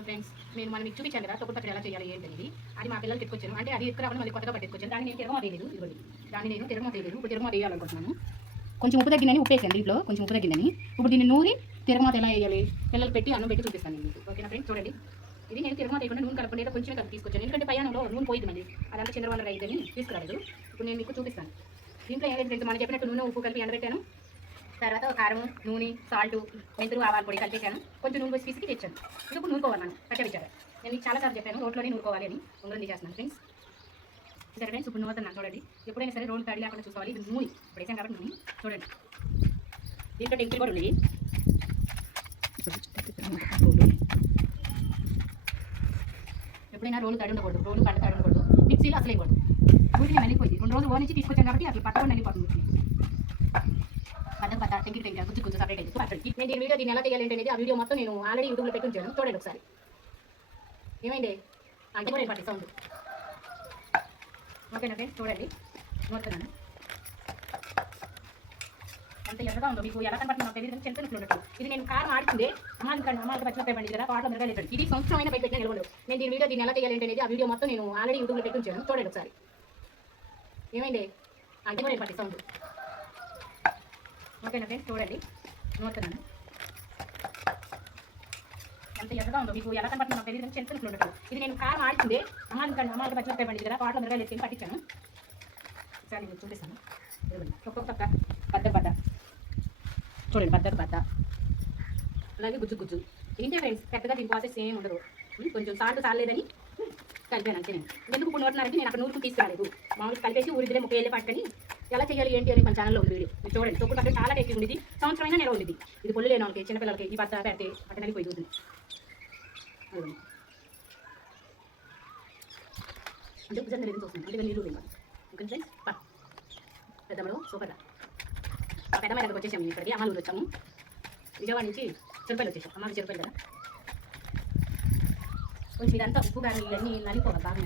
Hello friends, మనం మీకు చూపించాను కదా తొక్కుడు పచ్చడి ఎలా చేయాలి ఏంటనేది. అది మా పిల్లలు పెట్టుకొచ్చాను. అంటే అది ఎక్కడ మళ్ళీ కొత్తగా పట్టుకొచ్చాను. దాన్ని నేను తిరగమా వేయలేదు. ఇదిగోండి, దాన్ని నేను తిరగమా వేయలేదు. ఇప్పుడు తిరగమా వేయాలనుకుంటున్నాను. కొంచెం ఉప్పు తగ్గిందని ఉప్పు వేసాను దీంట్లో, కొంచెం ఉప్పు తగ్గిందని. ఇప్పుడు దీన్ని నూరి తిరగమాత ఎలా వేయాలి పిల్లలు పెట్టి అన్నం పెట్టి చూపిస్తాను నేను మీకు. ఓకేనా ఫ్రెండ్స్, చూడండి. ఇది నేను తిరగమాత వేయకుండా నూనె కలపకుండా కొంచెం కలిపి తీసుకొచ్చాను. ఎందుకంటే ప్రయాణంలో నూనె పోయింది మళ్ళీ అదంతా చంద్రబాబు రైతని తీసుకురాలేదు. ఇప్పుడు నేను మీకు చూపిస్తాను. దీంట్లో ఏం లేదు, మనం చెప్పినట్టు నూనె ఉప్పు కలిపి ఎండబెట్టాను. తర్వాత కారం, నూనె, సాల్ట్, మెంతులు, ఆవాల పొడి కలిపేసాను. కొంచెం నూనె పోసి పిసికి తెచ్చాను. ఇది ఇప్పుడు నూరుకోవాలి. మనం పచ్చడిచ్చారు. నేను మీకు చాలాసార్లు చెప్పాను రోట్లోనే నూరుకోవాలి అని. ఉంగరం తీసేస్తున్నాను ఫ్రెండ్స్. సరే ఫ్రెండ్స్, ఇప్పుడు నూరుతున్నాను చూడండి. ఎప్పుడైనా సరే రోడ్లు తడి లేకుండా చూసుకోవాలి. ఇది నూనె ఇప్పుడు వేసాం కాబట్టి నూనె చూడండి. దీంట్లో టెంకిల్ కూడా ఉంది. ఎప్పుడైనా రోడ్లు తడి ఉండకూడదు, రోడ్లు పంట తడి ఉండకూడదు. మిక్సీలో అసలు వేయకూడదు. వీటిని వెళ్ళిపోయింది 2 రోజులు ఓ నుంచి తీసుకొచ్చాను కాబట్టి అసలు పట్టకుండా వెళ్ళిపోతుంది. పద టెంకి గుజ్జు గుజ్జు సపరేట్ అయితే పచ్చడి. నేను దీని వీడియో దీన్ని ఎలా చేయాలి అనేది ఆ వీడియో మొత్తం నేను ఆల్రెడీ యూట్యూబ్లో పెట్టి ఉంచాను. చూడండి ఒకసారి. ఏమైంది అంటే కూడా నేను పట్టి సౌండ్. ఓకేనా ఫ్రెండ్స్, చూడండి నోడుతున్నాను. ఎంత ఎర్రగా ఉందో మీకు ఎలా కనపడుతుంది నాకు తెలియదు. చెంతను ఉన్నట్టు ఇది నేను కారం ఆడుతుంది. అమ్మాయికి పచ్చిమిరపకాయ పండింది కదా, పాటలో మిరగాలి. ఇది సంవత్సరం అయినా బయట పెట్టిన నిలవదు. నేను దీని వీడియో దీన్ని ఎలా చేయాలి అనేది ఆ వీడియో మొత్తం నేను ఆల్రెడీ యూట్యూబ్లో పెట్టి ఉంచాను. చూడండి ఒకసారి. ఏమైంది అంటే కూడా నేను పట్టి సౌండ్. ఓకేనా ఫ్రెండ్స్, చూడండి నోడుతున్నాను. ఎంత ఎర్రగా ఉందో మీకు ఎలా కనపడుతుంది నాకు తెలియదు. చెంతను ఉన్నట్టు ఇది నేను కారం ఆడుతుంది. అమ్మాయికి పచ్చిమిరపకాయ పండింది కదా, పాటలో మిరగాలి ఎత్తి పట్టించాను. సరే నేను చూపిస్తాను. ఒక్కొక్క పక్క బద్ద చూడండి, బద్ద అలాగే గుజ్జు గుజ్జు. ఏంటి ఫ్రెండ్స్, పెద్దగా దీని ప్రాసెస్ ఏమి ఉండదు. కొంచెం సాల్ట్ సాలేదని కలిపాను అంతే. నేను ఎందుకు ఇప్పుడు నూరుతున్నారంటే నేను అక్కడ నూరుకు తీసుకురాలేదు. మామూలుగా కలిపేసి ఊరిదిలే 30 ఏళ్ళ పట్టుకొని ఎలా చేయాలి ఏంటి అని మన ఛానల్లో ఉంది వీడియో. మీరు చూడండి. తొక్కుడు పక్కన చాలా టేస్టీ ఉండేది. సంవత్సరం అయినా నెల ఉండేది. ఇది పొల్లు లేని వాళ్ళకి, చిన్నపిల్లలకి ఈ పచ్చ పెడితే అక్కడ నలిపోయి ఉంటుంది. అంటే ఉప్పు లేదు చూస్తున్నాను. అంటే నీళ్ళు ఇంకా ఓకే ఫ్రెండ్స్. పెద్దమ్మలు సూపర్గా పెద్దమ్మ దగ్గరకు వచ్చేసాము. ఇక్కడికి అమ్మాలు ఊరు వచ్చాము. విజయవాడ నుంచి చెరుపల్లి వచ్చేసాం. అమ్మాయి చెరుపల్లి కదా. కొంచెం ఇదంతా ఉప్పు కానీ ఇవన్నీ నలిపోవాలి బాగా.